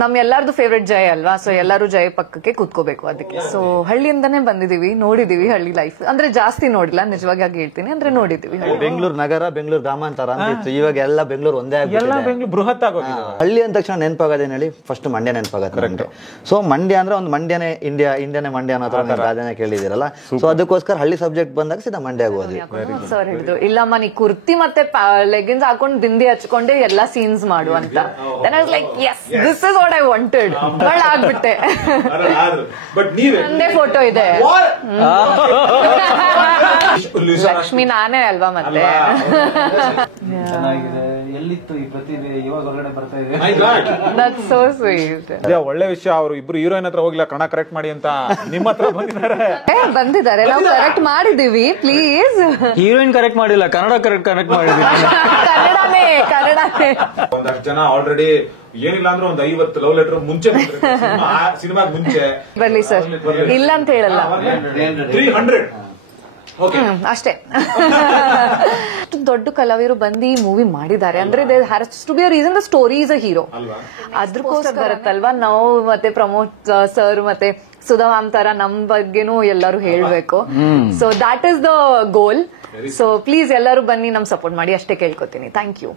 ನಮ್ ಎಲ್ಲಾರ್ದು ಫೇವ್ರೆಟ್ ಜಯ ಅಲ್ವಾ, ಸೊ ಎಲ್ಲರೂ ಜಯ ಪಕ್ಕಕ್ಕೆ ಕೂತ್ಕೋಬೇಕು ಅದಕ್ಕೆ. ಸೊ ಹಳ್ಳಿಯಿಂದಾನೇ ಬಂದಿದೀವಿ, ನೋಡಿದೀವಿ ಹಳ್ಳಿ ಲೈಫ್. ಅಂದ್ರೆ ಜಾಸ್ತಿ ನೋಡಿಲ್ಲ, ನಿಜವಾಗಿ ಹೇಳ್ತೀನಿ, ಅಂದ್ರೆ ನೋಡಿದೀವಿ. ಬೆಂಗಳೂರು ನಗರ, ಬೆಂಗಳೂರು ಗ್ರಾಮಾಂತರ ಅಂತ ಇತ್ತು, ಇವಾಗ ಎಲ್ಲ ಬೆಂಗಳೂರು ಒಂದೇ ಬೆಂಗಳೂರು ಬೃಹತ್ ಆಗೋಗಿದೆ. ಹಳ್ಳಿ ಅಂದ ತಕ್ಷಣ ನೆನಪಾಗೋದೇನು ಹೇಳಿ, ಫಸ್ಟ್ ಮಂಡ್ಯ ನೆನಪಾಗತ್ತೆ. ಸೊ ಮಂಡ್ಯ ಅಂದ್ರೆ ಒಂದು ಮಂಡ್ಯನೇ ಇಂಡಿಯಾನೇ ಮಂಡ್ಯ ಅನ್ನೋ ತರ ಗಾದೆನ ಕೇಳಿದಿರಲ್ಲ. ಸೊ ಅದಕ್ಕೋಸ್ಕರ ಹಳ್ಳಿ ಸಬ್ಜೆಕ್ಟ್ ಬಂದಾಗ ಸೀದಾ ಮಂಡ್ಯ ಆಗೋದು. ಸರ್ ಹೇಳಿದ್ರು, ಇಲ್ಲಮ್ಮ ನೀ ಕುರ್ತಿ ಮತ್ತೆ ಲೆಗಿನ್ಸ್ ಹಾಕೊಂಡು ಬಿಂದಿ ಹಚ್ಕೊಂಡೆ ಎಲ್ಲಾ ಸೀನ್ಸ್ ಮಾಡು ಅಂತ. Like yes, this is what I wanted. ಆಗ್ಬಿಟ್ಟೆ. ನಂದೇ ಫೋಟೋ ಇದೆ, ಲಕ್ಷ್ಮಿ ನಾನೇ ಅಲ್ವಾ ಮತ್ತೆ. ಎಲ್ಲಿತ್ತು ಈ ಪ್ರತಿಭೆ, ಇವಾಗ ಹೊರಗಡೆ ಬರ್ತಾ ಇದೆ. That's so sweet. ಒಳ್ಳೆ ವಿಷಯ. ಅವರು ಇಬ್ರು ಹೀರೋಯಿನ್ ಹತ್ರ ಹೋಗಿಲ್ಲ, ಕಣ ಕರೆಕ್ಟ್ ಮಾಡಿ ಅಂತ ನಿಮ್ಮ ಹತ್ರ ಬಂದಿದ್ದಾರೆ. ನಾವು ಕರೆಕ್ಟ್ ಮಾಡಿದೀವಿ, ಪ್ಲೀಸ್. ಹೀರೋಯಿನ್ ಕರೆಕ್ಟ್ ಮಾಡಿಲ್ಲ, ಕನ್ನಡ ಕರೆಕ್ಟ್ ಮಾಡಿದೀವಿ. ಕನ್ನಡನೇ. ಒಂದಷ್ಟು ಜನ ಆಲ್ರೆಡಿ ಏನಿಲ್ಲ ಅಂದ್ರೆ ಒಂದು 50 ಲವ್ ಲೆಟರ್ ಮುಂಚೆ ಸಿನಿಮಾಗ್ ಮುಂಚೆ ಬರ್ಲಿ ಸರ್, ಇಲ್ಲ ಅಂತ ಹೇಳಲ್ಲ. 300 ಅಷ್ಟೇ. ದೊಡ್ಡ ಕಲಾವಿದರು ಬಂದು ಈ ಮೂವಿ ಮಾಡಿದ್ದಾರೆ ಅಂದ್ರೆ to be a reason the story is a hero. ಅದ್ರಕೋಸ್ಕರ ಬರುತ್ತಲ್ವಾ, ನಾವು ಮತ್ತೆ ಪ್ರಮೋದ್ ಸರ್ ಮತ್ತೆ ಸುಧಾ ಮ್ಯಾಮ್ ತರ ನಮ್ ಬಗ್ಗೆನೂ ಎಲ್ಲರೂ ಹೇಳ್ಬೇಕು. So that is the goal. So please ಎಲ್ಲರೂ ಬನ್ನಿ, ನಮ್ ಸಪೋರ್ಟ್ ಮಾಡಿ ಅಷ್ಟೇ ಕೇಳ್ಕೊತೀನಿ. Thank you.